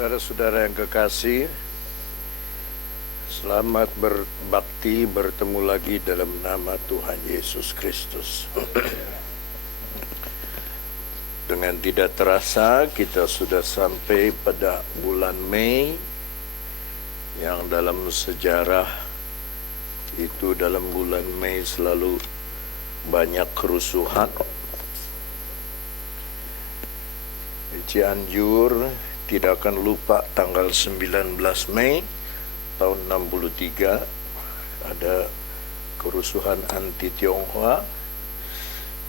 Saudara-saudara yang kekasih, selamat berbakti bertemu lagi dalam nama Tuhan Yesus Kristus. Dengan tidak terasa kita sudah sampai pada bulan Mei, yang dalam sejarah itu dalam bulan Mei selalu banyak kerusuhan. Di Cianjur tidak akan lupa tanggal 19 Mei tahun 63 ada kerusuhan anti Tionghoa,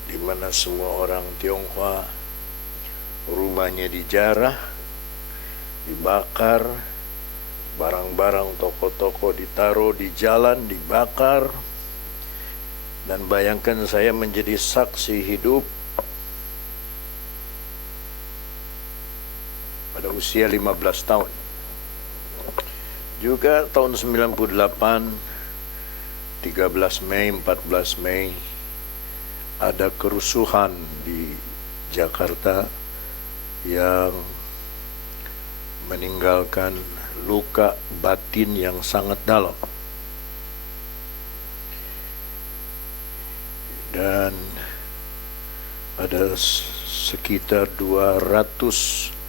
di mana semua orang Tionghoa rumahnya dijarah, dibakar, barang-barang toko-toko ditaruh di jalan, dibakar. Dan bayangkan saya menjadi saksi hidup pada usia 15 tahun. Juga tahun 98, 13 Mei, 14 Mei, ada kerusuhan di Jakarta yang meninggalkan luka batin yang sangat dalam. Dan ada sekitar 200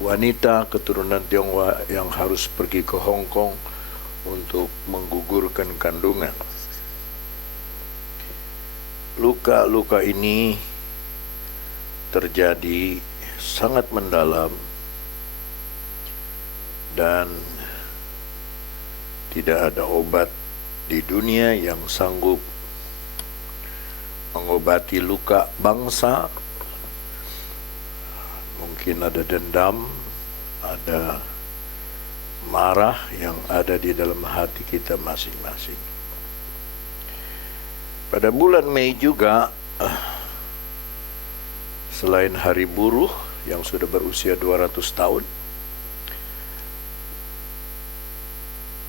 wanita keturunan Tionghoa yang harus pergi ke Hong Kong untuk menggugurkan kandungan. Luka-luka ini terjadi sangat mendalam dan tidak ada obat di dunia yang sanggup mengobati luka bangsa. Mungkin ada dendam, ada marah yang ada di dalam hati kita masing-masing. Pada bulan Mei juga, selain Hari Buruh yang sudah berusia 200 tahun,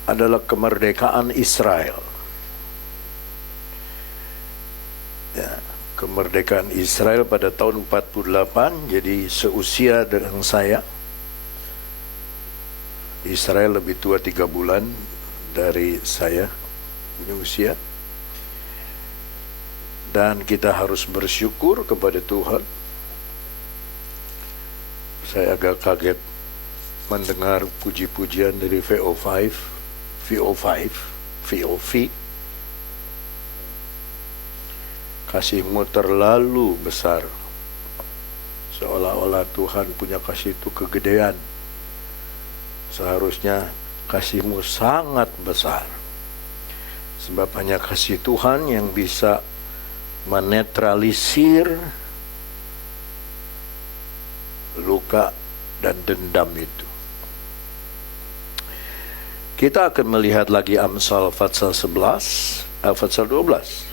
adalah kemerdekaan Israel. Ya, kemerdekaan Israel pada tahun 48, jadi seusia dengan saya. Israel lebih tua 3 bulan dari saya punya usia. Dan kita harus bersyukur kepada Tuhan. Saya agak kaget mendengar puji-pujian dari VOV. Kasih-Mu terlalu besar, seolah-olah Tuhan punya kasih itu kegedean. Seharusnya kasih-Mu sangat besar, sebab hanya kasih Tuhan yang bisa menetralisir luka dan dendam itu. Kita akan melihat lagi Amsal pasal 11, pasal 12.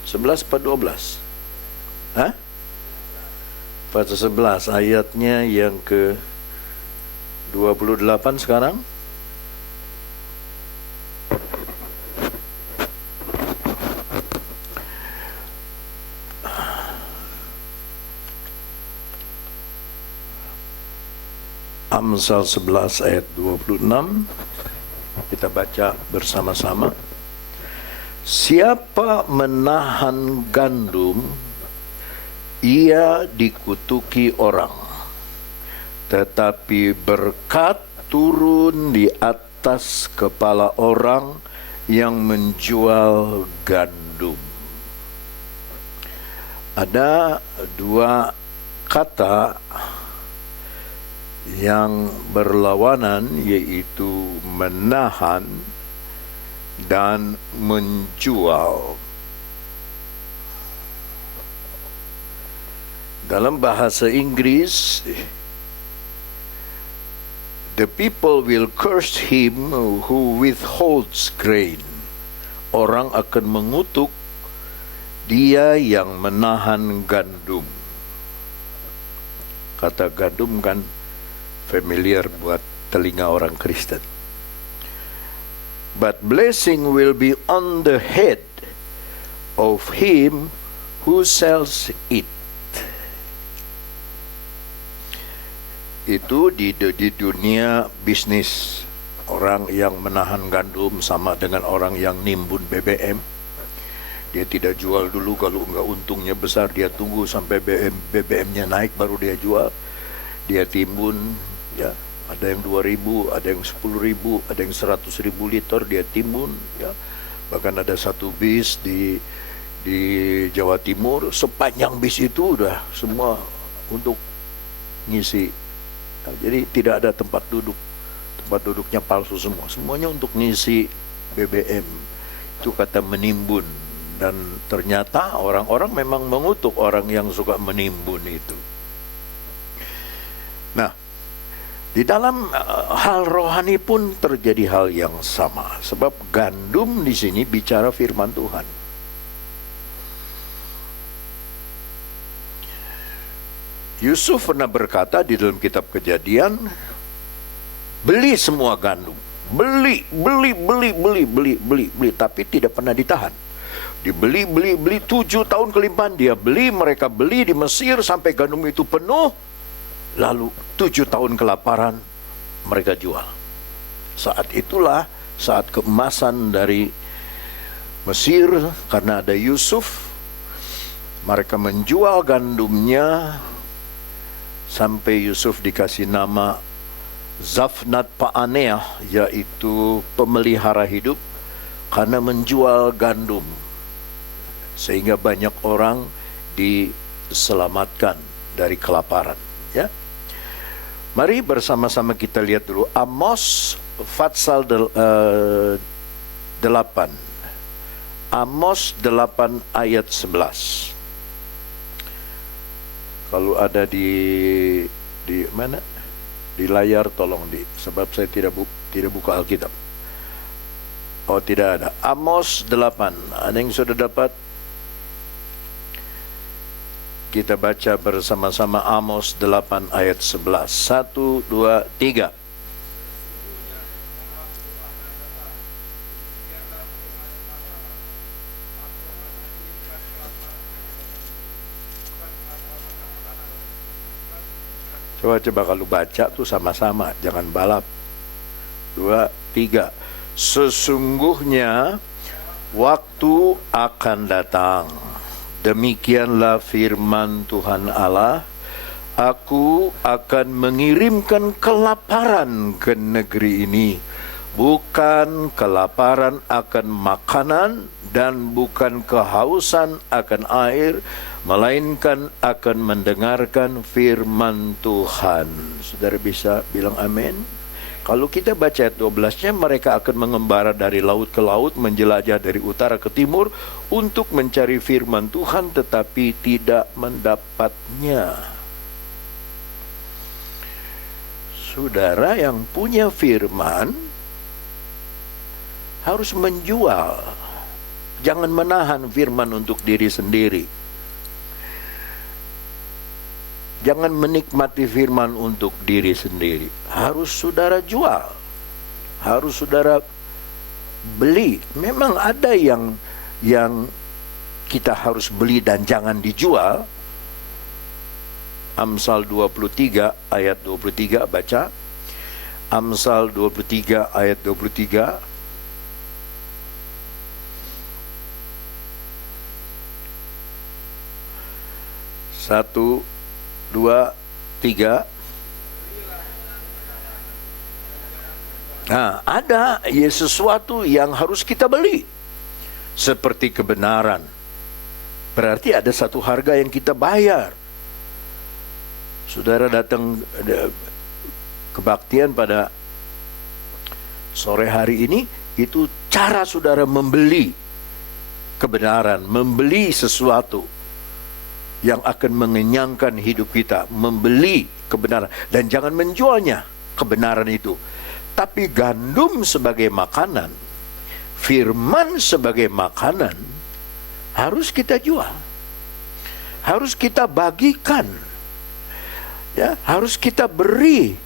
11 atau 12? Hah? Pasal 11 ayatnya yang ke 28 sekarang. Amsal 11 ayat 26. Kita baca bersama-sama. Siapa menahan gandum, ia dikutuki orang, tetapi berkat turun di atas kepala orang yang menjual gandum. Ada dua kata yang berlawanan, yaitu menahan dan menjual. Dalam bahasa Inggris, the people will curse him who withholds grain. Orang akan mengutuk dia yang menahan gandum. Kata gandum kan familiar buat telinga orang Kristen. But blessing will be on the head of him who sells it. itu di dunia bisnis. Orang yang menahan gandum sama dengan orang yang nimbun BBM. Dia tidak jual dulu, kalau enggak untungnya besar dia tunggu sampai BBM-nya naik baru dia jual. Dia timbun, ya, ada yang 2.000, ada yang 10.000, ada yang 100.000 liter dia timbun, ya. Bahkan ada satu bis di Jawa Timur, sepanjang bis itu udah semua untuk ngisi. Nah, jadi tidak ada tempat duduk. Tempat duduknya palsu semua. Semuanya untuk ngisi BBM. Itu kata menimbun. Dan ternyata orang-orang memang mengutuk orang yang suka menimbun itu. Nah, di dalam hal rohani pun terjadi hal yang sama. Sebab gandum di sini bicara firman Tuhan. Yusuf pernah berkata di dalam kitab Kejadian, beli semua gandum, beli, tapi tidak pernah ditahan. Dibeli, 7 tahun kelimpahan dia beli, mereka beli di Mesir sampai gandum itu penuh, lalu 7 tahun kelaparan mereka jual. Saat itulah saat keemasan dari Mesir karena ada Yusuf, mereka menjual gandumnya sampai Yusuf dikasih nama Zafnat Pa'aneah, yaitu pemelihara hidup, karena menjual gandum sehingga banyak orang diselamatkan dari kelaparan, ya. Mari bersama-sama kita lihat dulu Amos Fatsal 8. Amos 8 ayat 11. Kalau ada di mana? Di layar tolong sebab saya tidak buka Alkitab. Oh, tidak ada. Amos 8. Ada yang sudah dapat? Kita baca bersama-sama Amos 8 ayat 11. 1, 2, 3. Coba kalau baca tuh sama-sama, jangan balap. 2, 3. Sesungguhnya waktu akan datang, demikianlah firman Tuhan Allah, aku akan mengirimkan kelaparan ke negeri ini, bukan kelaparan akan makanan dan bukan kehausan akan air, melainkan akan mendengarkan firman Tuhan. Saudara bisa bilang amin? Kalau kita baca ayat 12-nya, mereka akan mengembara dari laut ke laut, menjelajah dari utara ke timur untuk mencari firman Tuhan, tetapi tidak mendapatnya. Saudara yang punya firman harus menjual. Jangan menahan firman untuk diri sendiri. Jangan menikmati firman untuk diri sendiri. Harus saudara jual. Harus saudara beli. Memang ada yang kita harus beli dan jangan dijual. Amsal 23 ayat 23, baca. Amsal 23 ayat 23. 1, 2, 3. Nah, ada sesuatu yang harus kita beli, seperti kebenaran. Berarti ada satu harga yang kita bayar. Saudara datang kebaktian pada sore hari ini, itu cara saudara membeli kebenaran, membeli sesuatu yang akan mengenyangkan hidup kita, membeli kebenaran, dan jangan menjualnya kebenaran itu. Tapi gandum sebagai makanan, firman sebagai makanan, harus kita jual, harus kita bagikan, ya, harus kita beri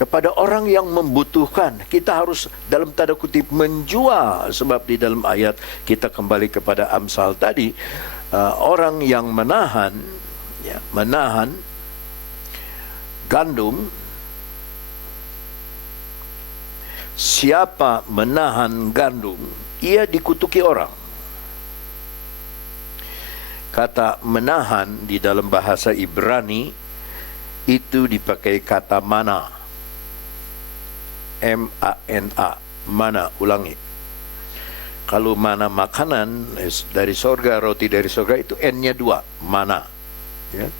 kepada orang yang membutuhkan. Kita harus dalam tanda kutip menjual, sebab di dalam ayat kita kembali kepada Amsal tadi, orang yang menahan gandum siapa menahan gandum, ia dikutuki orang. Kata menahan di dalam bahasa Ibrani itu dipakai kata mana. M-A-N-A, mana, ulangi. Kalau mana makanan dari sorga, roti dari sorga, itu N-nya 2, mana. Ya.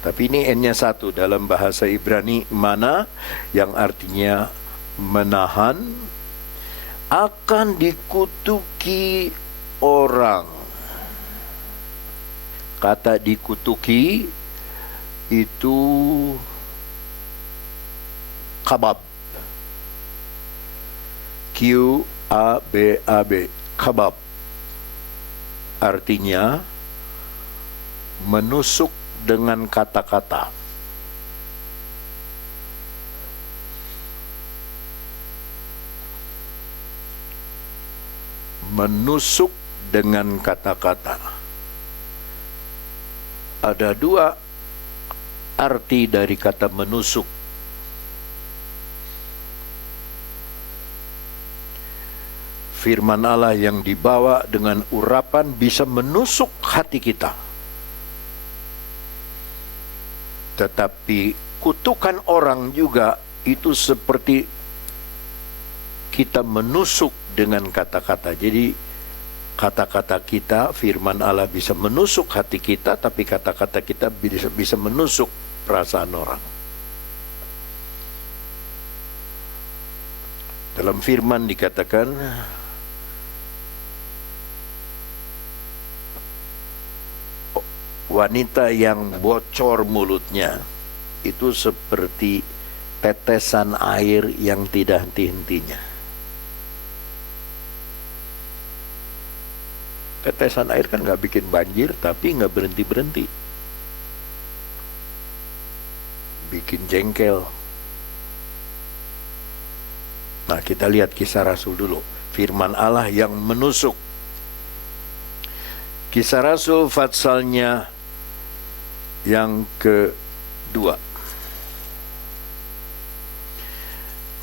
Tapi ini N-nya 1 dalam bahasa Ibrani, mana, yang artinya menahan, akan dikutuki orang. Kata dikutuki itu kabab. Q-A-B-A-B, kabab. Artinya menusuk dengan kata-kata. Menusuk dengan kata-kata. Ada 2 arti dari kata menusuk. Firman Allah yang dibawa dengan urapan bisa menusuk hati kita. Tetapi kutukan orang juga itu seperti kita menusuk dengan kata-kata. Jadi kata-kata kita, firman Allah bisa menusuk hati kita, tapi kata-kata kita bisa menusuk perasaan orang. Dalam firman dikatakan, wanita yang bocor mulutnya itu seperti tetesan air yang tidak henti-hentinya. Tetesan air kan nggak bikin banjir, tapi nggak berhenti-berhenti. Bikin jengkel. Nah, kita lihat Kisah Rasul dulu. Firman Allah yang menusuk. Kisah Rasul fatsalnya yang kedua.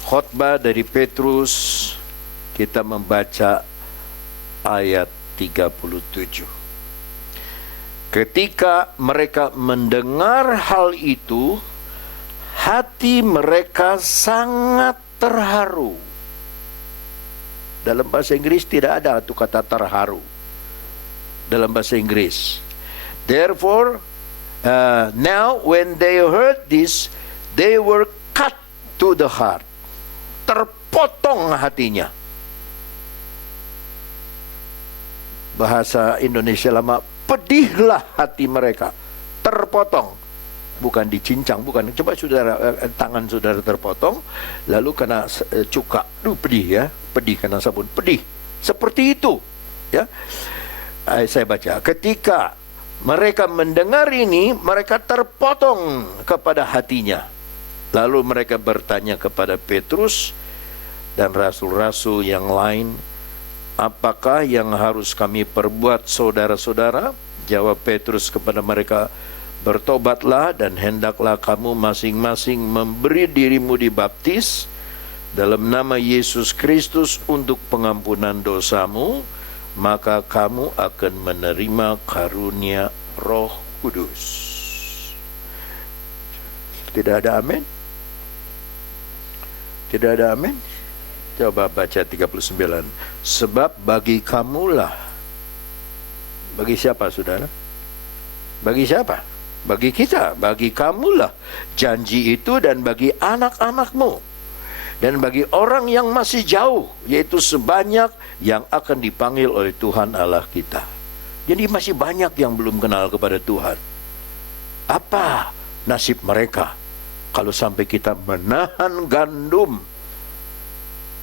Khotbah dari Petrus, kita membaca ayat 37. Ketika mereka mendengar hal itu, hati mereka sangat terharu. Dalam bahasa Inggris tidak ada itu kata terharu. Dalam bahasa Inggris. Therefore, now when they heard this, they were cut to the heart. Terpotong hatinya. Bahasa Indonesia lama, pedihlah hati mereka. Terpotong. Bukan dicincang, bukan. Coba saudara, tangan saudara terpotong, lalu kena cuka. Pedih ya. Pedih kena sabun. Pedih. Seperti itu. Ya. Saya baca. Ketika mereka mendengar ini, mereka terpotong kepada hatinya. Lalu mereka bertanya kepada Petrus dan rasul-rasul yang lain, apakah yang harus kami perbuat saudara-saudara? Jawab Petrus kepada mereka, bertobatlah dan hendaklah kamu masing-masing memberi dirimu dibaptis dalam nama Yesus Kristus untuk pengampunan dosamu, maka kamu akan menerima karunia Roh Kudus. Tidak ada amin? Tidak ada amin? Coba baca 39. Sebab bagi kamulah. Bagi siapa saudara? Bagi siapa? Bagi kita. Bagi kamulah janji itu, dan bagi anak-anakmu, dan bagi orang yang masih jauh, yaitu sebanyak yang akan dipanggil oleh Tuhan Allah kita. Jadi masih banyak yang belum kenal kepada Tuhan. Apa nasib mereka kalau sampai kita menahan gandum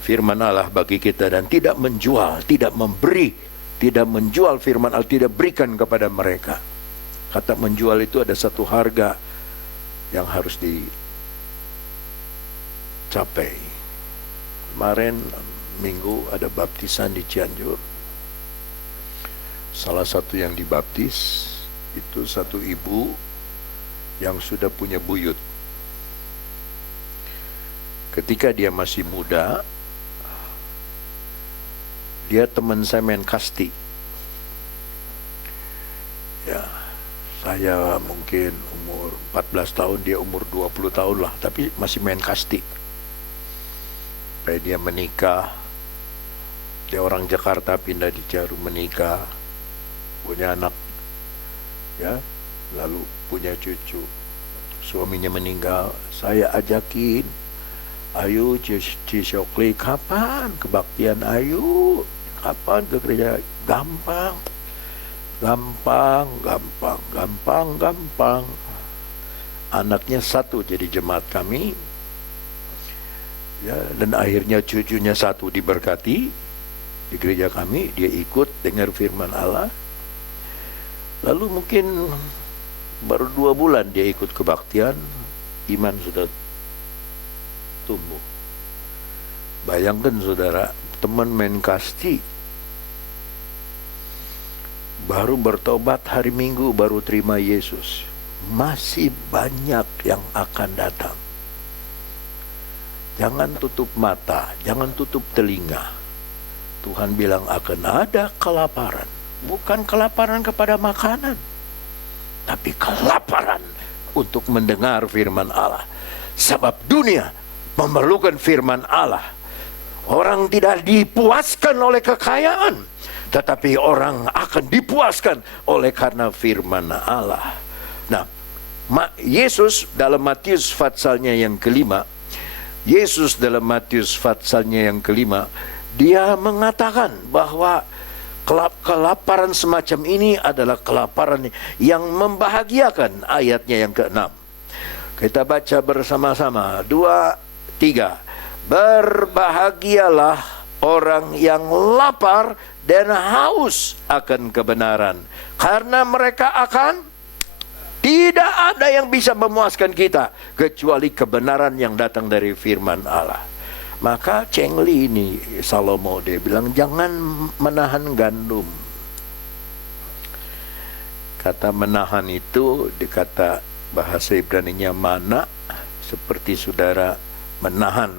firman Allah bagi kita dan tidak menjual, tidak memberi, tidak menjual firman Allah, tidak berikan kepada mereka. Kata menjual itu ada satu harga yang harus dicapai. Kemarin minggu ada baptisan di Cianjur. Salah satu yang dibaptis itu satu ibu yang sudah punya buyut. Ketika dia masih muda, Dia teman saya main kasti. Ya, saya mungkin umur 14 tahun, dia umur 20 tahun lah, tapi masih main kasti. Sampai dia menikah. Dia orang Jakarta, pindah di Jarum, menikah, punya anak, ya, lalu punya cucu. Suaminya meninggal. Saya ajakin, ayo Cisokli, kapan kebaktian, ayo kapan ke gereja. Gampang. Anaknya satu jadi jemaat kami, ya, dan akhirnya cucunya satu diberkati di gereja kami. Dia ikut dengar firman Allah. Lalu mungkin baru 2 bulan dia ikut kebaktian, iman sudah tumbuh. Bayangkan saudara, teman main kasti baru bertobat hari Minggu, baru terima Yesus. Masih banyak yang akan datang. Jangan tutup mata, jangan tutup telinga. Tuhan bilang akan ada kelaparan. Bukan kelaparan kepada makanan, tapi kelaparan untuk mendengar firman Allah. Sebab dunia memerlukan firman Allah. Orang tidak dipuaskan oleh kekayaan, tetapi orang akan dipuaskan oleh karena firman Allah. Nah, Yesus dalam Matius pasalnya yang kelima, dia mengatakan bahwa kelaparan semacam ini adalah kelaparan yang membahagiakan. Ayatnya yang ke-6. Kita baca bersama-sama. 2, 3. Berbahagialah orang yang lapar dan haus akan kebenaran, karena mereka akan, tidak ada yang bisa memuaskan kita kecuali kebenaran yang datang dari firman Allah. Maka Cheng Li ini, Salomo, dia bilang jangan menahan gandum. Kata menahan itu dikata bahasa Ibraninya mana, seperti saudara menahan,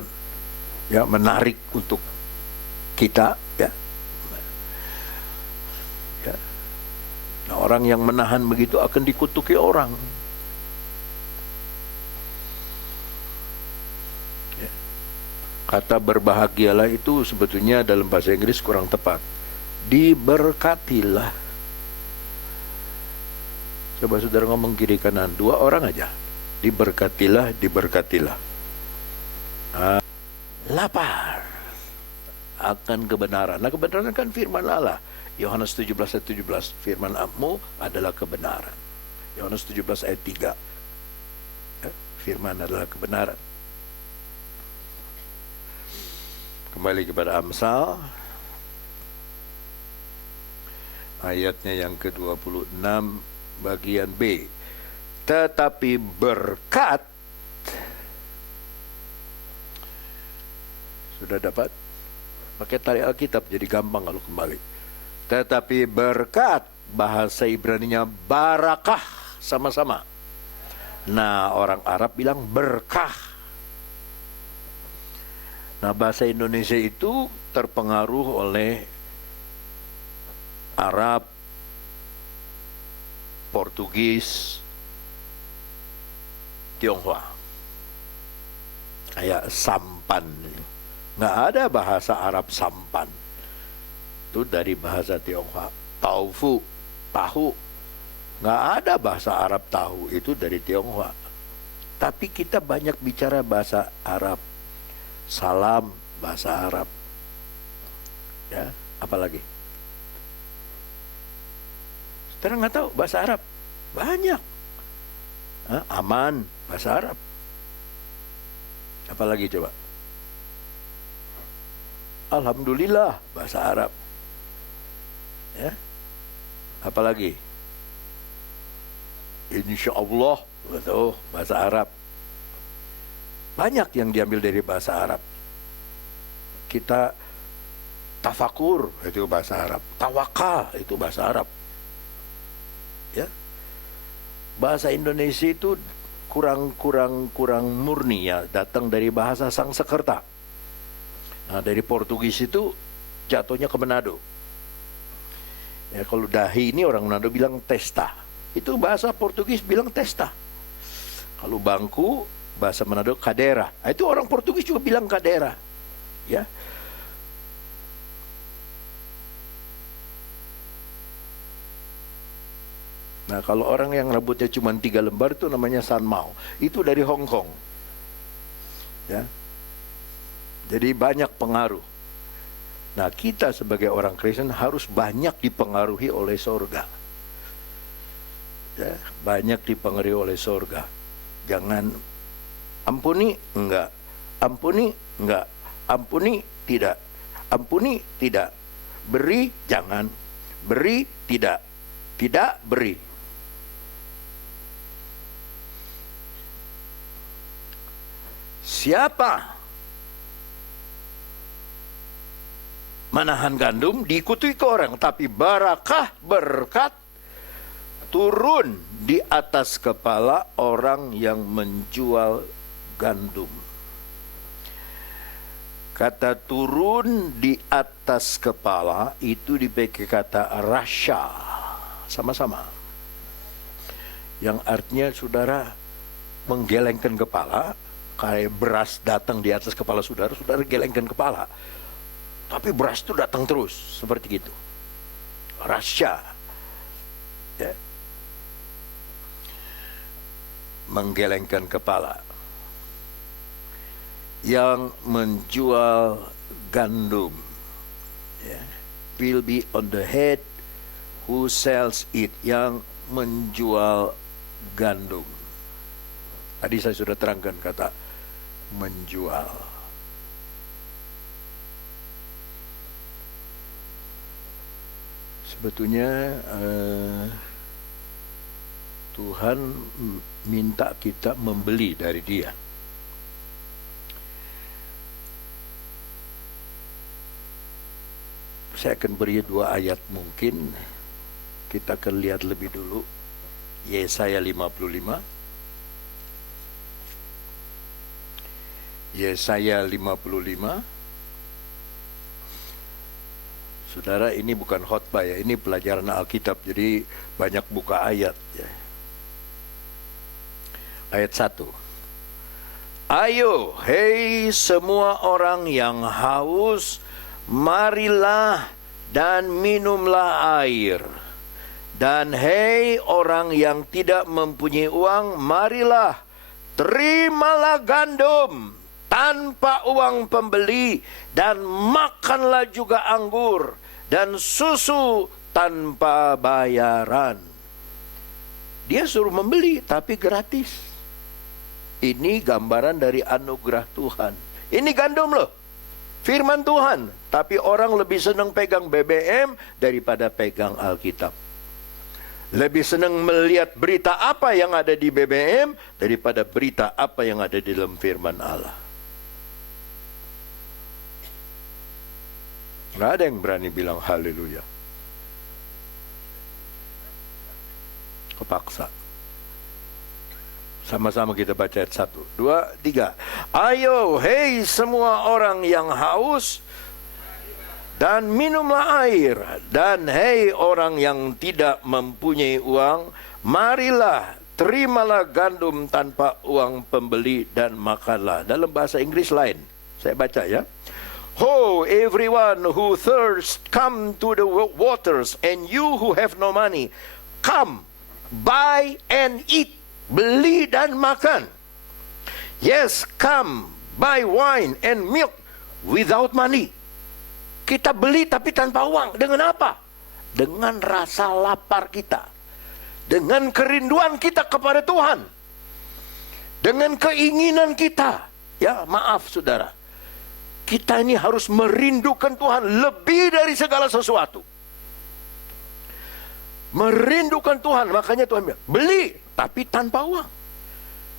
ya, menarik untuk kita, ya. Ya. Nah, orang yang menahan begitu akan dikutuki orang. Kata berbahagialah itu sebetulnya dalam bahasa Inggris kurang tepat. Diberkatilah. Coba saudara ngomong kiri kanan, 2 orang aja. Diberkatilah, diberkatilah. Lapar akan kebenaran. Nah, kebenaran kan firman Allah. Yohanes 17 ayat 17, firman-Mu adalah kebenaran. Yohanes 17 ayat 3, ya, firman adalah kebenaran. Kembali kepada Amsal, ayatnya yang ke-26, bagian B. Tetapi berkat, sudah dapat? Pakai tali Alkitab jadi gampang kalau kembali. Tetapi berkat, bahasa Ibraninya barakah, sama-sama. Nah, orang Arab bilang berkah. Nah, bahasa Indonesia itu terpengaruh oleh Arab, Portugis, Tionghoa. Kayak sampan. Nggak ada bahasa Arab sampan. Itu dari bahasa Tionghoa. Taufu, tahu. Nggak ada bahasa Arab tahu. Itu dari Tionghoa. Tapi kita banyak bicara bahasa Arab. Salam, bahasa Arab. Ya, apalagi? Saudara nggak tahu bahasa Arab? Banyak. Aman, bahasa Arab. Apalagi coba? Alhamdulillah, bahasa Arab. Ya, apalagi? Insya Allah, betul, bahasa Arab. Banyak yang diambil dari bahasa Arab. Kita tafakur, itu bahasa Arab. Tawakal, itu bahasa Arab. Ya, bahasa Indonesia itu kurang murni, ya, datang dari bahasa Sangsekerta. Nah, dari Portugis itu jatuhnya ke Manado. Ya, kalau dahi ini orang Manado bilang testa. Itu bahasa Portugis bilang testa. Kalau bangku, bahasa Manado cadeira. Itu orang Portugis juga bilang cadeira. Ya. Nah, kalau orang yang rambutnya cuma 3 lembar itu namanya sanmao. Itu dari Hong Kong. Ya. Jadi banyak pengaruh. Nah, kita sebagai orang Kristen harus banyak dipengaruhi oleh sorga. Ya, banyak dipengaruhi oleh sorga. Jangan ampuni, enggak. Ampuni, enggak. Ampuni, tidak. Ampuni, tidak. Beri, jangan. Beri, tidak. Tidak, beri. Siapa menahan gandum diikuti ke orang, tapi barakah berkat turun di atas kepala orang yang menjual gandum. Kata turun di atas kepala itu dipakai kata rasya, sama-sama, yang artinya saudara menggelengkan kepala. Kayak beras datang di atas kepala saudara, saudara gelengkan kepala. Tapi beras itu datang terus, seperti itu. Rasya. Ya. Menggelengkan kepala. Yang menjual gandum. Ya. Will be on the head who sells it. Yang menjual gandum. Tadi saya sudah terangkan kata menjual. Sebetulnya Tuhan minta kita membeli dari Dia. Saya akan beri 2 ayat mungkin. Kita akan lihat lebih dulu. Yesaya 55. Yesaya 55. Saudara, ini bukan khotbah ya, ini pelajaran Alkitab, jadi banyak buka ayat ya. Ayat 1. Ayo, hei semua orang yang haus, marilah dan minumlah air. Dan hei orang yang tidak mempunyai uang, marilah, terimalah gandum tanpa uang pembeli, dan makanlah juga anggur dan susu tanpa bayaran. Dia suruh membeli tapi gratis. Ini gambaran dari anugerah Tuhan. Ini gandum loh, firman Tuhan. Tapi orang lebih senang pegang BBM daripada pegang Alkitab. Lebih senang melihat berita apa yang ada di BBM daripada berita apa yang ada di dalam firman Allah. Nggak ada yang berani bilang haleluya. Kepaksa. Sama-sama kita baca ayat 1, 2, 3. Ayo, hei semua orang yang haus, dan minumlah air. Dan hei orang yang tidak mempunyai uang, marilah, terimalah gandum tanpa uang pembeli dan makanlah. Dalam bahasa Inggris lain, saya baca ya. Ho, everyone who thirsts, come to the waters, and you who have no money, come, buy and eat. Beli dan makan. Yes, come, buy wine and milk without money. Kita beli tapi tanpa uang. Dengan apa? Dengan rasa lapar kita. Dengan kerinduan kita kepada Tuhan. Dengan keinginan kita. Ya, maaf saudara. Kita ini harus merindukan Tuhan lebih dari segala sesuatu. Merindukan Tuhan, makanya Tuhan bilang, beli tapi tanpa uang.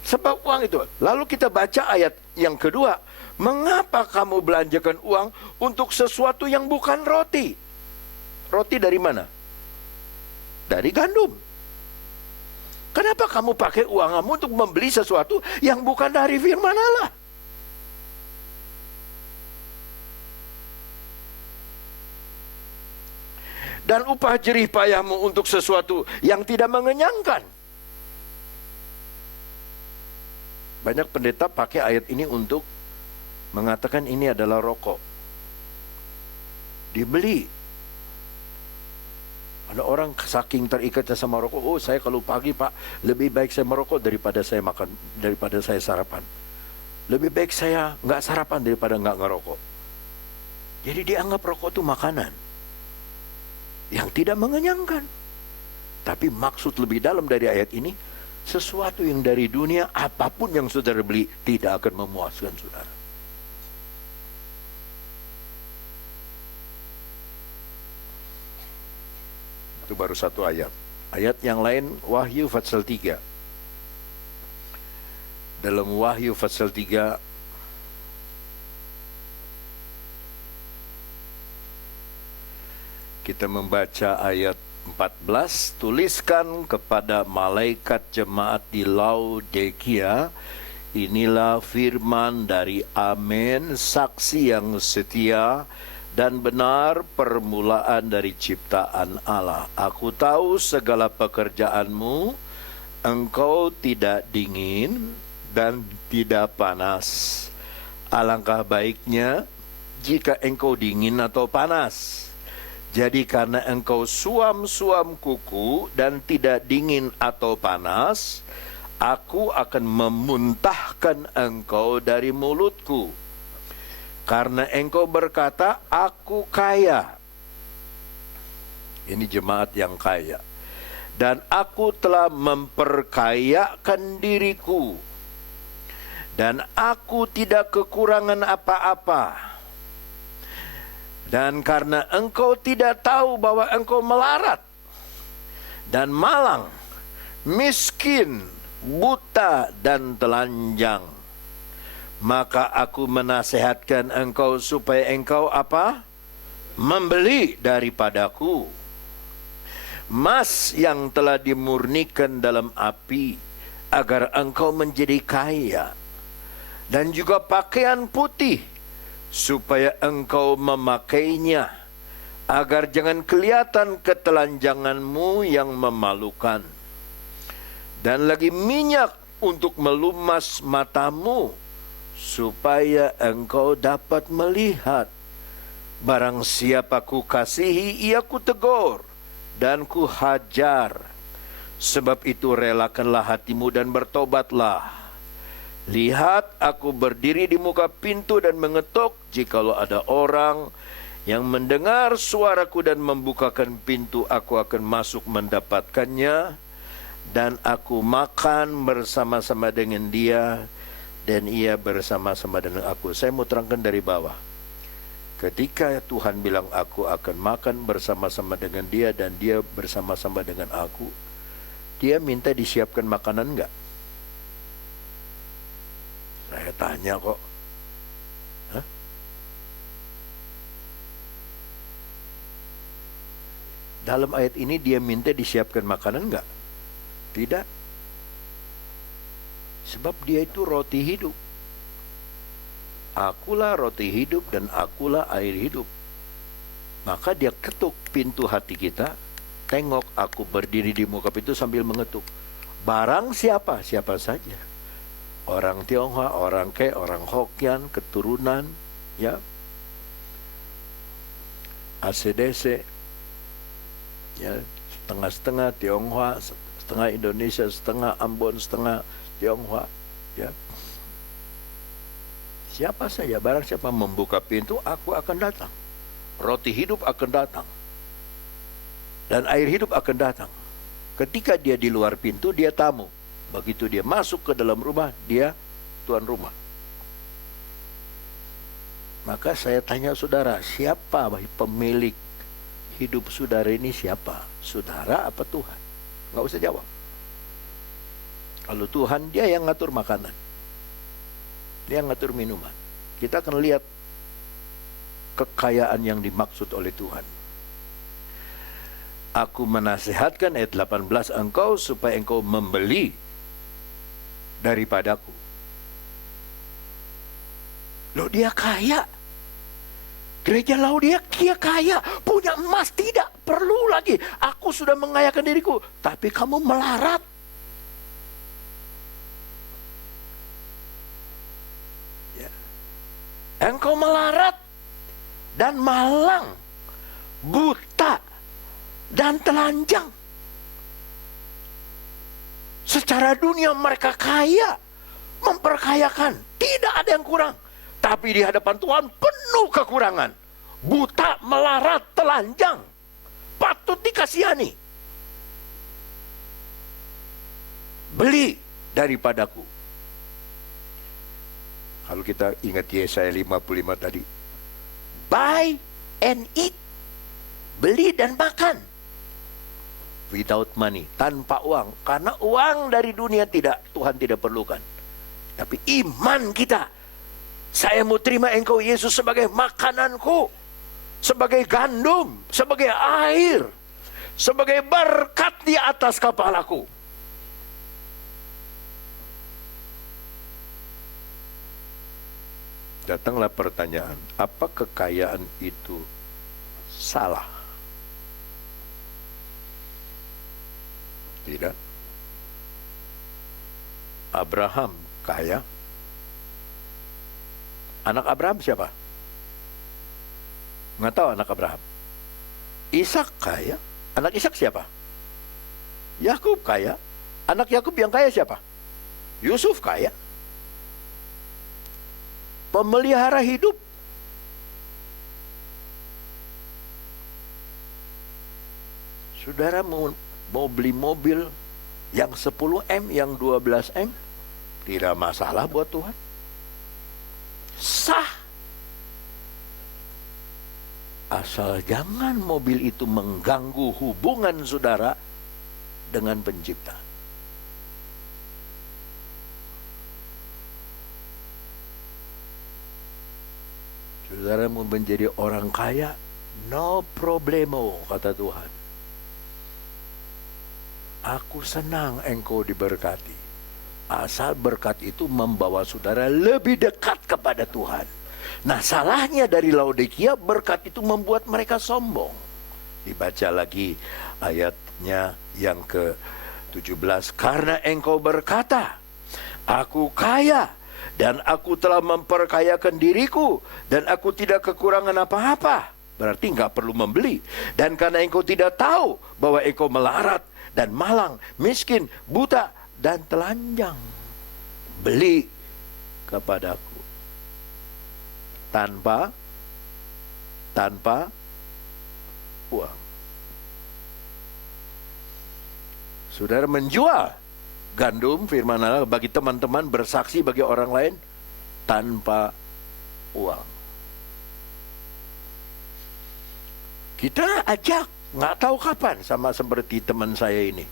Sebab uang itu. Lalu kita baca ayat yang kedua, mengapa kamu belanjakan uang untuk sesuatu yang bukan roti? Roti dari mana? Dari gandum. Kenapa kamu pakai uang kamu untuk membeli sesuatu yang bukan dari firman Allah? dan upah jerih payahmu untuk sesuatu yang tidak mengenyangkan. Banyak pendeta pakai ayat ini untuk mengatakan ini adalah rokok. Dibeli. Ada orang saking terikatnya sama rokok, oh saya kalau pagi Pak, lebih baik saya merokok daripada saya makan, daripada saya sarapan. Lebih baik saya nggak sarapan daripada nggak ngerokok. Jadi dianggap rokok itu makanan yang tidak mengenyangkan. Tapi maksud lebih dalam dari ayat ini, sesuatu yang dari dunia, apapun yang saudara beli, tidak akan memuaskan saudara. Itu baru satu ayat. Ayat yang lain, Wahyu pasal 3. Dalam Wahyu pasal 3, kita membaca ayat 14, tuliskan kepada malaikat jemaat di Laodikia, inilah firman dari Amen, saksi yang setia dan benar, permulaan dari ciptaan Allah. Aku tahu segala pekerjaanmu, engkau tidak dingin dan tidak panas. Alangkah baiknya jika engkau dingin atau panas. Jadi karena engkau suam-suam kuku dan tidak dingin atau panas, aku akan memuntahkan engkau dari mulutku. Karena engkau berkata, aku kaya. Ini jemaat yang kaya. Dan aku telah memperkayakan diriku. Dan aku tidak kekurangan apa-apa. Dan karena engkau tidak tahu bahwa engkau melarat dan malang, miskin, buta dan telanjang, maka aku menasehatkan engkau supaya engkau apa? Membeli daripadaku emas yang telah dimurnikan dalam api, agar engkau menjadi kaya, dan juga pakaian putih, supaya engkau memakainya, agar jangan kelihatan ketelanjanganmu yang memalukan. Dan lagi minyak untuk melumas matamu, supaya engkau dapat melihat. Barang siapa ku kasihi, ia ku tegur, dan ku hajar. Sebab itu relakanlah hatimu dan bertobatlah. Lihat, aku berdiri di muka pintu dan mengetuk. Jikalau ada orang yang mendengar suaraku dan membukakan pintu, aku akan masuk mendapatkannya, dan aku makan bersama-sama dengan dia, dan ia bersama-sama dengan aku. Saya mau terangkan dari bawah. Ketika Tuhan bilang aku akan makan bersama-sama dengan dia dan dia bersama-sama dengan aku, dia minta disiapkan makanan enggak? Saya tanya kok. Hah? Dalam ayat ini dia minta disiapkan makanan enggak? Tidak. Sebab dia itu roti hidup. Akulah roti hidup dan akulah air hidup. Maka dia ketuk pintu hati kita. Tengok, aku berdiri di muka pintu sambil mengetuk. Barang siapa? Siapa saja. Orang Tionghoa, orang Ke, orang Hokkien, keturunan, ya, ACDC, ya, setengah-setengah Tionghoa, setengah Indonesia, setengah Ambon, setengah Tionghoa, ya. Siapa saja, barang siapa membuka pintu, aku akan datang. Roti hidup akan datang. Dan air hidup akan datang. Ketika dia di luar pintu, dia tamu. Begitu dia masuk ke dalam rumah, dia tuan rumah. Maka saya tanya saudara, siapa pemilik hidup saudara ini? Siapa? Saudara apa Tuhan? Nggak usah jawab. Kalau Tuhan, dia yang ngatur makanan, dia yang ngatur minuman. Kita akan lihat kekayaan yang dimaksud oleh Tuhan. Aku menasihatkan, ayat 18, engkau supaya engkau membeli daripadaku. Loh, dia kaya. Gereja Laodikia kaya, punya emas, tidak perlu lagi. Aku sudah mengayakan diriku, tapi kamu melarat. Ya. Engkau melarat dan malang, buta dan telanjang. Secara dunia mereka kaya, memperkayakan, tidak ada yang kurang. Tapi di hadapan Tuhan penuh kekurangan. Buta, melarat, telanjang. Patut dikasihani. Beli daripadaku. Kalau kita ingat Yesaya 55 tadi. Buy and eat. Beli dan makan. Without money, tanpa uang. Karena uang dari dunia Tuhan tidak perlukan. Tapi iman kita. Saya mau terima Engkau Yesus sebagai makananku, sebagai gandum, sebagai air, sebagai berkat di atas kepalaku. Datanglah pertanyaan, apa kekayaan itu salah? Tidak. Abraham kaya. Anak Abraham siapa? Nggak tahu anak Abraham. Ishak kaya. Anak Ishak siapa? Yakub kaya. Anak Yakub yang kaya siapa? Yusuf kaya. Pemelihara hidup. Saudara mau beli mobil yang 10 M, yang 12 M, tidak masalah buat Tuhan. Sah. Asal jangan mobil itu mengganggu hubungan saudara dengan pencipta. Saudara mau menjadi orang kaya, no problemo, kata Tuhan. Aku senang engkau diberkati. Asal berkat itu membawa saudara lebih dekat kepada Tuhan. Nah, salahnya dari Laodikia, berkat itu membuat mereka sombong. Dibaca lagi ayatnya yang ke-17. Karena engkau berkata, aku kaya dan aku telah memperkayakan diriku dan aku tidak kekurangan apa-apa. Berarti enggak perlu membeli. Dan karena engkau tidak tahu bahwa engkau melarat dan malang, miskin, buta dan telanjang, beli kepadaku tanpa uang. Saudara menjual gandum, firman Allah, bagi teman-teman, bersaksi bagi orang lain tanpa uang. Kita ajak, nggak tahu kapan, sama seperti teman saya ini.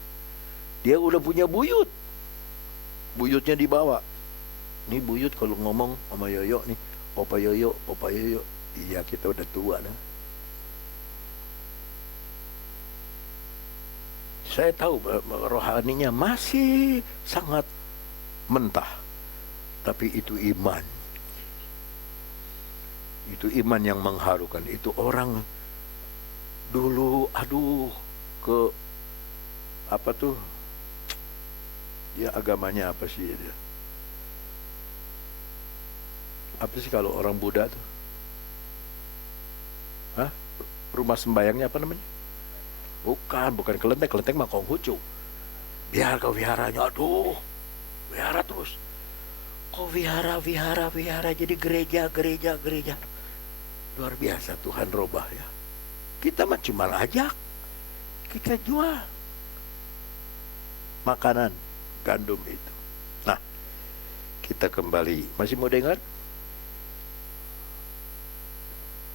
Dia udah punya buyut. Buyutnya dibawa. Nih buyut kalau ngomong sama Yoyo nih, Opa Yoyo. Iya, kita udah tua dah. Saya tahu rohaninya masih sangat mentah. Tapi itu iman. Itu iman yang mengharukan. Itu orang dulu, ke apa tuh? Ya, agamanya apa sih dia? Apa sih kalau orang Buddha tuh? Hah? Rumah sembayangnya apa namanya? Bukan kelenteng. Kelenteng mah Konghucu. Biar kau viharanya, wihara terus. Kau vihara, jadi gereja. Luar biasa Tuhan robah ya. Kita mah cuma ajak, kita jual makanan gandum itu. Nah, kita kembali. Masih mau dengar?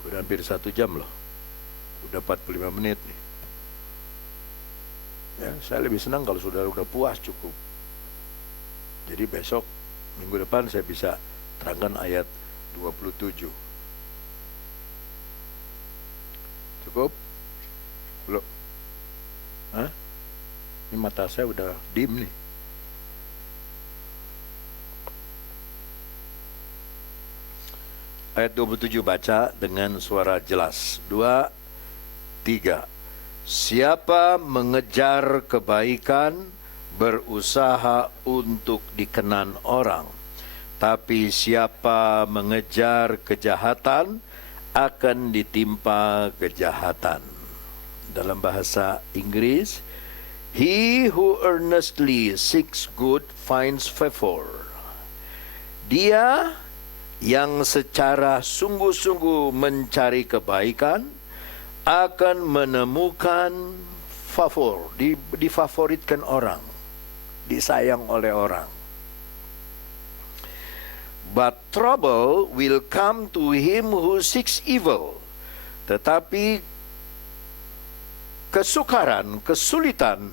Udah hampir 1 jam loh. Udah 45 menit nih. Ya, saya lebih senang kalau saudara udah puas cukup. Jadi besok, minggu depan saya bisa terangkan ayat 27. Cukup? Belum? Hah? Ini mata saya udah dim nih. Ayat 27 baca dengan suara jelas. 2, 3. Siapa mengejar kebaikan, berusaha untuk dikenan orang. Tapi siapa mengejar kejahatan, akan ditimpa kejahatan. Dalam bahasa Inggris, he who earnestly seeks good finds favor. Dia yang secara sungguh-sungguh mencari kebaikan akan menemukan favor, difavoritkan orang, disayang oleh orang. But trouble will come to him who seeks evil. Tetapi kesukaran, kesulitan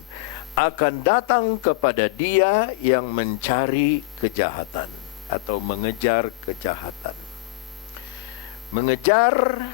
akan datang kepada dia yang mencari kejahatan atau mengejar kejahatan. Mengejar